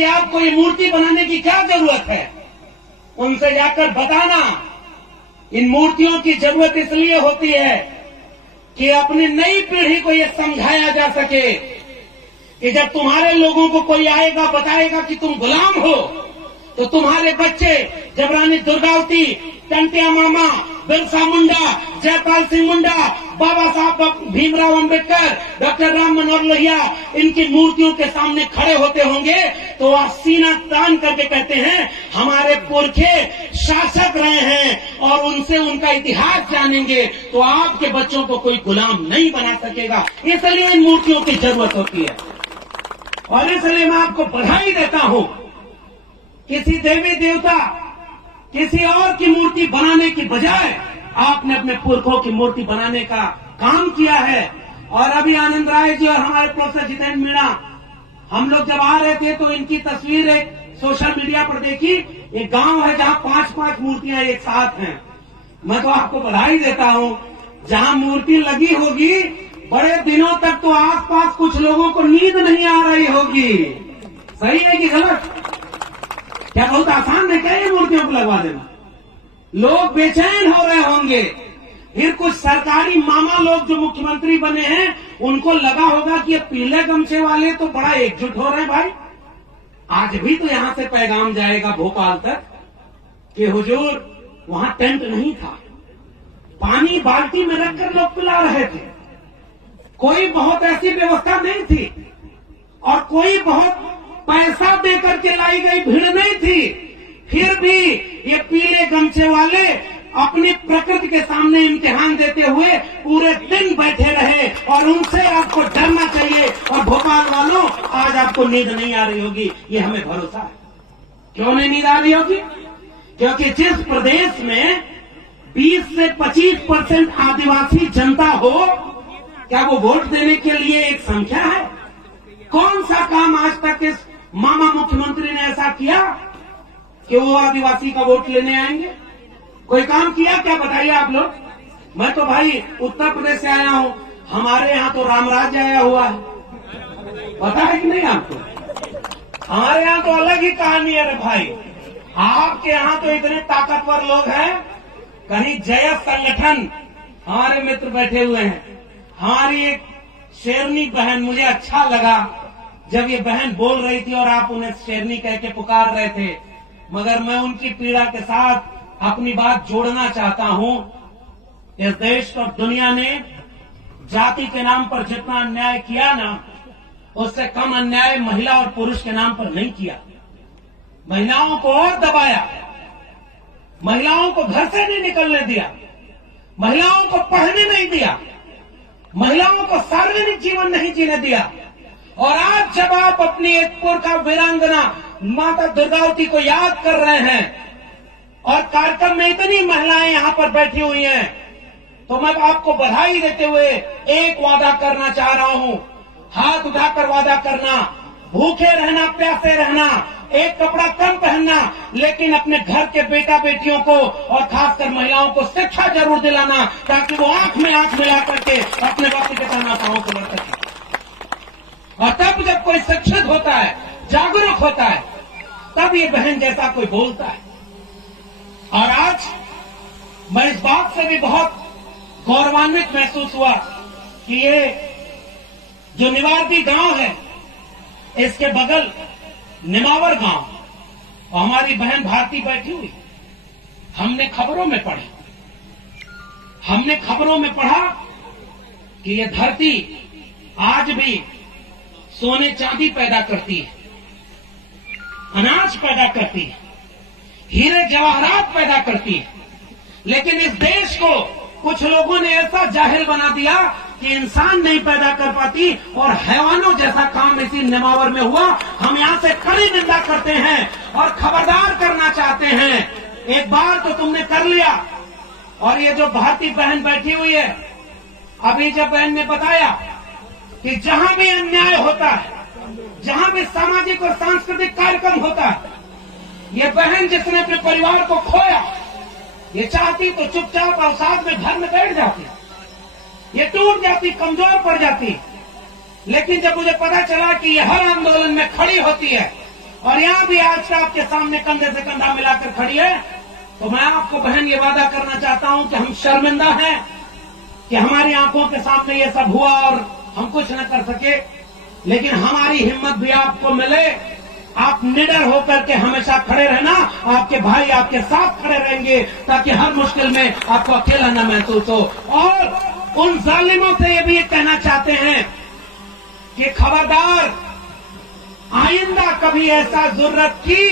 कि आपको ये मूर्ति बनाने की क्या जरूरत है, उनसे जाकर बताना। इन मूर्तियों की जरूरत इसलिए होती है कि अपनी नई पीढ़ी को यह समझाया जा सके कि जब तुम्हारे लोगों को कोई आएगा बताएगा कि तुम गुलाम हो, तो तुम्हारे बच्चे जब रानी दुर्गावती, टंटिया मामा, बिरसा मुंडा, जयपाल सिंह मुंडा, बाबा साहब भीमराव अंबेडकर, डॉक्टर राम मनोहर लोहिया इनकी मूर्तियों के सामने खड़े होते होंगे तो वह सीना तान करके कहते हैं हमारे पुरखे शासक रहे हैं और उनसे उनका इतिहास जानेंगे, तो आपके बच्चों को कोई गुलाम नहीं बना सकेगा। इसलिए इन मूर्तियों की जरूरत होती है और इसलिए मैं आपको बधाई देता हूं। किसी देवी देवता, किसी और की मूर्ति बनाने की बजाय आपने अपने पुरखों की मूर्ति बनाने का काम किया है। और अभी आनंद राय जी और हमारे प्रोफेसर जितेंद्र मीणा, हम लोग जब आ रहे थे तो इनकी तस्वीर एक सोशल मीडिया पर देखी। एक गांव है जहां 5-5 मूर्तियां एक साथ हैं। मैं तो आपको बधाई देता हूं। जहां मूर्ति लगी होगी बड़े दिनों तक तो आसपास कुछ लोगों को नींद नहीं आ रही होगी। सही है कि गलत? क्या बहुत आसान है क्या ये मूर्तियों को लगवा देना? लोग बेचैन हो रहे होंगे। फिर कुछ सरकारी मामा लोग जो मुख्यमंत्री बने हैं उनको लगा होगा कि ये पीले गमछे वाले तो बड़ा एकजुट हो रहे हैं। भाई आज भी तो यहां से पैगाम जाएगा भोपाल तक कि हुजूर वहां टेंट नहीं था, पानी बाल्टी में रखकर लोग पिला रहे थे, कोई बहुत ऐसी व्यवस्था नहीं थी और कोई बहुत पैसा देकर के लाई गई भीड़ नहीं थी। फिर भी ये पीले गमछे वाले अपनी प्रकृति के सामने इम्तिहान देते हुए पूरे दिन बैठे रहे और उनसे आपको डरना चाहिए। और भोपाल वालों, आज आपको नींद नहीं आ रही होगी, ये हमें भरोसा है। क्यों नहीं नींद आ रही होगी? क्योंकि जिस प्रदेश में 20 से 25% आदिवासी जनता हो, क्या वो वोट देने के लिए एक संख्या है? कौन सा काम आज तक इस मामा मुख्यमंत्री ने ऐसा किया कि वो आदिवासी का वोट लेने आएंगे? कोई काम किया क्या? बताइए आप लोग। मैं तो भाई उत्तर प्रदेश से आया हूं, हमारे यहाँ तो रामराज्य आया हुआ है, पता है कि नहीं आपको? हमारे यहाँ तो अलग ही कहानी है रे भाई। आपके यहाँ तो इतने ताकतवर लोग हैं। कहीं जय संगठन, हमारे मित्र बैठे हुए हैं। हमारी एक शेरनी बहन, मुझे अच्छा लगा जब ये बहन बोल रही थी और आप उन्हें शेरनी कह के पुकार रहे थे, मगर मैं उनकी पीड़ा के साथ अपनी बात जोड़ना चाहता हूं। इस देश और दुनिया ने जाति के नाम पर जितना अन्याय किया ना, उससे कम अन्याय महिला और पुरुष के नाम पर नहीं किया। महिलाओं को और दबाया, महिलाओं को घर से नहीं निकलने दिया, महिलाओं को पढ़ने नहीं दिया, महिलाओं को सार्वजनिक जीवन नहीं जीने दिया। और आज जब आप अपनी एक पुरखा वीरांगना माता दुर्गावती को याद कर रहे हैं और कार्यक्रम में इतनी महिलाएं यहां पर बैठी हुई हैं, तो मैं आपको बधाई देते हुए एक वादा करना चाह रहा हूं। हाथ उठाकर वादा करना, भूखे रहना, प्यासे रहना, एक कपड़ा कम पहनना, लेकिन अपने घर के बेटा बेटियों को और खासकर महिलाओं को शिक्षा जरूर दिलाना, ताकि वो आंख में आंख मिला करके अपने वक्त के तनावों को लड़ सके। और तब जब कोई शिक्षित होता है, जागरूक होता है, तब ये बहन जैसा कोई बोलता है। और आज मैं इस बात से भी बहुत गौरवान्वित महसूस हुआ कि ये जो निवारती गांव है, इसके बगल निमावर गांव, और हमारी बहन भारती बैठी हुई। हमने खबरों में पढ़ा कि ये धरती आज भी सोने चांदी पैदा करती है, अनाज पैदा करती है, हीरे जवाहरात पैदा करती है। लेकिन इस देश को कुछ लोगों ने ऐसा जाहिल बना दिया कि इंसान नहीं पैदा कर पाती और हैवानों जैसा काम इसी नेमावर में हुआ। हम यहां से कड़ी निंदा करते हैं और खबरदार करना चाहते हैं। एक बार तो तुमने कर लिया। और ये जो भारतीय बहन बैठी हुई है, अभी जब बहन ने बताया कि जहां भी अन्याय होता है, जहां भी सामाजिक और सांस्कृतिक कार्यक्रम होता है, ये बहन जिसने अपने परिवार को खोया, ये चाहती तो चुपचाप अवसाद में घर में बैठ जाती, ये टूट जाती, कमजोर पड़ जाती। लेकिन जब मुझे पता चला कि ये हर आंदोलन में खड़ी होती है और यहाँ भी आज आपके सामने कंधे से कंधा मिलाकर खड़ी है। तो मैं आपको बहन ये वादा करना चाहता हूं कि हम शर्मिंदा हैं कि हमारी आंखों के सामने ये सब हुआ और हम कुछ न कर सके, लेकिन हमारी हिम्मत भी आपको मिले। आप निडर होकर के हमेशा खड़े रहना, आपके भाई आपके साथ खड़े रहेंगे ताकि हर मुश्किल में आपको अकेला न महसूस हो। और उन जालिमों से ये भी कहना चाहते हैं कि खबरदार, आइंदा कभी ऐसा जरूरत की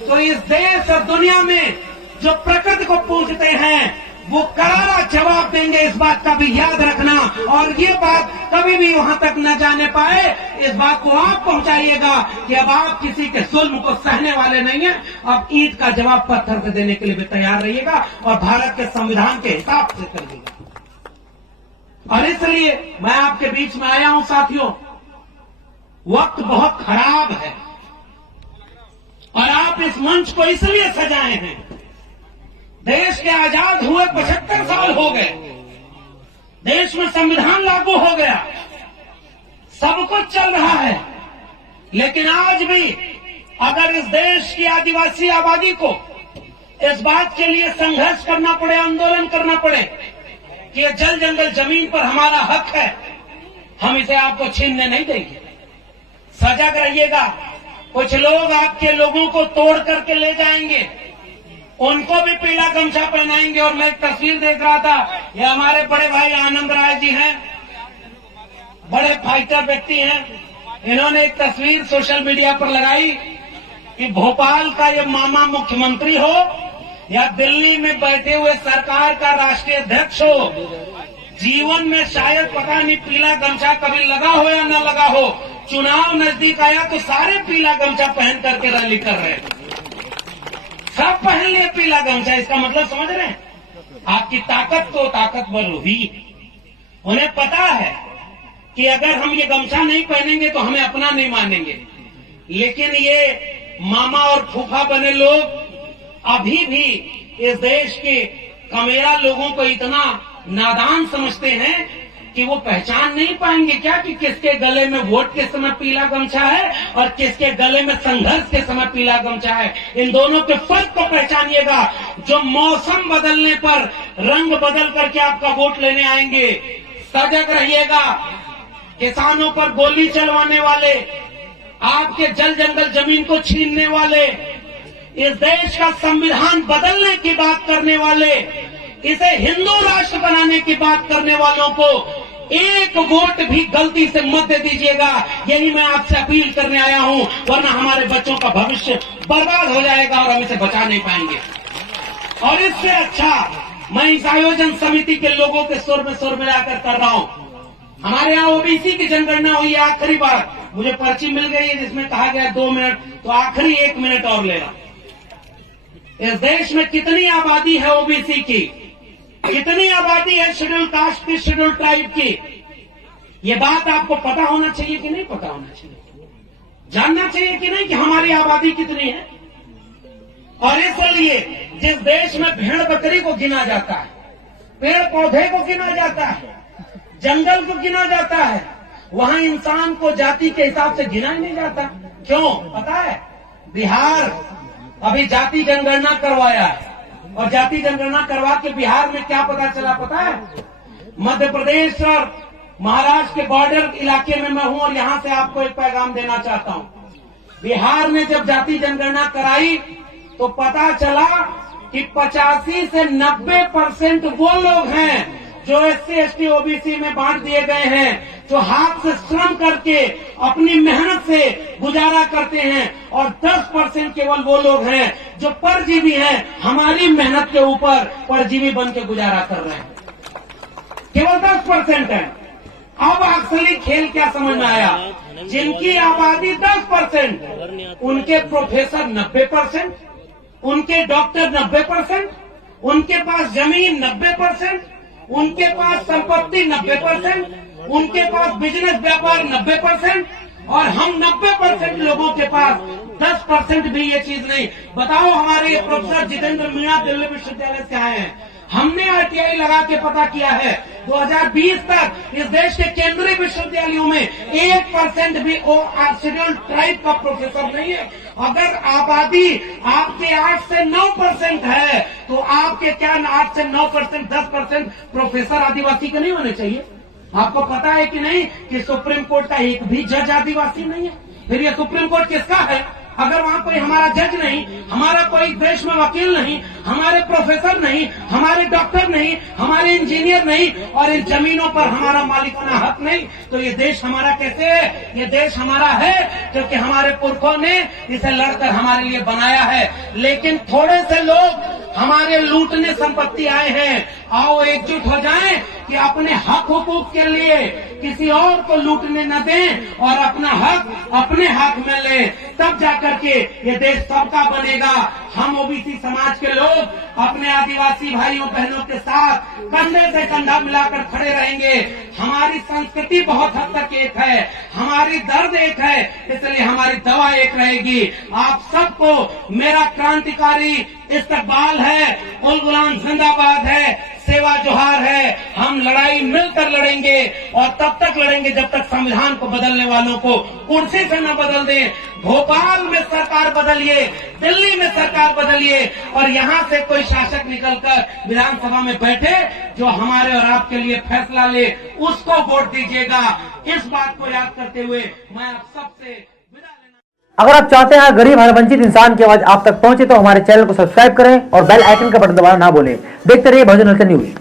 तो इस देश और दुनिया में जो प्रकृति को पूजते हैं वो करारा जवाब देंगे। इस बात का भी याद रखना, और ये बात कभी भी वहां तक न जाने पाए, इस बात को आप पहुंचाइएगा कि अब आप किसी के जुल्म को सहने वाले नहीं हैं। अब ईद का जवाब पत्थर से देने के लिए भी तैयार रहिएगा और भारत के संविधान के हिसाब से करिएगा। और इसलिए मैं आपके बीच में आया हूं साथियों, वक्त बहुत खराब है और आप इस मंच को इसलिए सजाए हैं, देश के आजाद हुए 75 साल हो गए, देश में संविधान लागू हो गया, सब कुछ चल रहा है, लेकिन आज भी अगर इस देश की आदिवासी आबादी को इस बात के लिए संघर्ष करना पड़े, आंदोलन करना पड़े कि ये जल जंगल जमीन पर हमारा हक है, हम इसे आपको छीनने नहीं देंगे। सजग रहिएगा। कुछ लोग आपके लोगों को तोड़ करके ले जाएंगे, उनको भी पीला गमछा पहनाएंगे। और मैं एक तस्वीर देख रहा था, ये हमारे बड़े भाई आनंद राय जी हैं, बड़े फाइटर व्यक्ति हैं, इन्होंने एक तस्वीर सोशल मीडिया पर लगाई कि भोपाल का ये मामा मुख्यमंत्री हो या दिल्ली में बैठे हुए सरकार का राष्ट्रीय अध्यक्ष हो, जीवन में शायद पता नहीं पीला गमछा कभी लगा हो या न लगा हो, चुनाव नजदीक आया तो सारे पीला गमछा पहन करके रैली कर रहे हैं, सब पहन लिए पीला गमछा। इसका मतलब समझ रहे हैं, आपकी ताकत तो ताकतवर हुई। उन्हें पता है कि अगर हम ये गमछा नहीं पहनेंगे तो हमें अपना नहीं मानेंगे, लेकिन ये मामा और फूफा बने लोग अभी भी इस देश के कमेरा लोगों को इतना नादान समझते हैं कि वो पहचान नहीं पाएंगे क्या कि किसके गले में वोट के समय पीला गमछा है और किसके गले में संघर्ष के समय पीला गमछा है। इन दोनों के फर्क को पहचानिएगा। जो मौसम बदलने पर रंग बदल करके आपका वोट लेने आएंगे, सजग रहिएगा। किसानों पर गोली चलवाने वाले, आपके जल जंगल जमीन को छीनने वाले, इस देश का संविधान बदलने की बात करने वाले, इसे हिंदू राष्ट्र बनाने की बात करने वालों को एक वोट भी गलती से मत दे दीजिएगा। यही मैं आपसे अपील करने आया हूं, वरना हमारे बच्चों का भविष्य बर्बाद हो जाएगा और हम इसे बचा नहीं पाएंगे। और इससे अच्छा मैं इस आयोजन समिति के लोगों के सुर में सुर मिलाकर कर रहा हूं। हमारे यहाँ ओबीसी की जनगणना हुई है, आखिरी बार मुझे पर्ची मिल गई है जिसमें कहा गया 2 मिनट, तो आखिरी 1 मिनट और लेना। इस देश में कितनी आबादी है ओबीसी की, कितनी आबादी है शेड्यूल कास्ट की, शेड्यूल ट्राइब की, ये बात आपको पता होना चाहिए कि नहीं पता होना चाहिए, जानना चाहिए कि नहीं कि हमारी आबादी कितनी है। और इसलिए जिस देश में भेड़ बकरी को गिना जाता है, पेड़ पौधे को गिना जाता है, जंगल को गिना जाता है, वहां इंसान को जाति के हिसाब से गिना ही नहीं जाता। क्यों पता है? बिहार अभी जाति जनगणना करवाया है, और जाति जनगणना करवा के बिहार में क्या पता चला पता है? मध्य प्रदेश और महाराष्ट्र के बॉर्डर इलाके में मैं हूं और यहां से आपको एक पैगाम देना चाहता हूं। बिहार ने जब जाति जनगणना कराई तो पता चला कि 85 से 90% वो लोग हैं जो SC ST OBC में बांट दिए गए हैं, जो हाथ से श्रम करके अपनी मेहनत से गुजारा करते हैं, और 10% केवल वो लोग हैं जो परजीवी हैं, हमारी मेहनत के ऊपर परजीवी बन के गुजारा कर रहे हैं। केवल 10% है। अब असली खेल क्या समझ में आया? जिनकी आबादी 10%, उनके प्रोफेसर 90%, उनके डॉक्टर 90%, उनके पास जमीन 90%, उनके पास संपत्ति 90%, उनके पास बिजनेस व्यापार 90%, और हम 90% लोगों के पास 10% भी ये चीज नहीं। बताओ, हमारे प्रोफेसर जितेंद्र मीणा दिल्ली विश्वविद्यालय से आए हैं, हमने आरटीआई लगा के पता किया है 2020 तक इस देश के केंद्रीय विश्वविद्यालयों में 1% भी शेड्यूल्ड ट्राइब का प्रोफेसर नहीं है। अगर आबादी आपके 8 से 9% है तो आपके क्या 8 से 9%, 10% प्रोफेसर आदिवासी के नहीं होने चाहिए? आपको पता है कि नहीं कि सुप्रीम कोर्ट का एक भी जज आदिवासी नहीं है? फिर ये सुप्रीम कोर्ट किसका है? अगर वहां कोई हमारा जज नहीं, हमारा कोई देश में वकील नहीं, हमारे प्रोफेसर नहीं, हमारे डॉक्टर नहीं, हमारे इंजीनियर नहीं और इन जमीनों पर हमारा मालिकाना हक नहीं, तो ये देश हमारा कैसे है? ये देश हमारा है क्योंकि हमारे पुरखों ने इसे लड़कर हमारे लिए बनाया है। लेकिन थोड़े से लोग हमारे लूटने संपत्ति आए हैं। आओ एकजुट हो जाएं कि अपने हक हुकूक के लिए किसी और को लूटने न दें और अपना हक अपने हाथ में लें, तब जाकर के ये देश सबका बनेगा। हम ओबीसी समाज के लोग अपने आदिवासी भाइयों बहनों के साथ कंधे से कंधा मिलाकर खड़े रहेंगे। हमारी संस्कृति बहुत हद तक एक है, हमारी दर्द एक है, इसलिए हमारी दवा एक रहेगी। आप सबको मेरा क्रांतिकारी इस्तकबाल है, उल गुलाम जिंदाबाद है, सेवा जोहार है। हम लड़ाई मिलकर लड़ेंगे और तब तक लड़ेंगे जब तक संविधान को बदलने वालों को कुर्सी से न बदल दें। भोपाल में सरकार बदलिए, दिल्ली में सरकार बदलिए और यहाँ से कोई शासक निकलकर विधानसभा में बैठे जो हमारे और आपके लिए फैसला ले, उसको वोट दीजिएगा। इस बात को याद करते हुए मैं आप सबसे विदा लेना। अगर आप चाहते हैं गरीब हर वंचित इंसान की आवाज आप तक पहुंचे तो हमारे चैनल को सब्सक्राइब करें और बेल आइकन का बटन दबाना ना भूलें। देखते रहिए बहुजन हलचल न्यूज।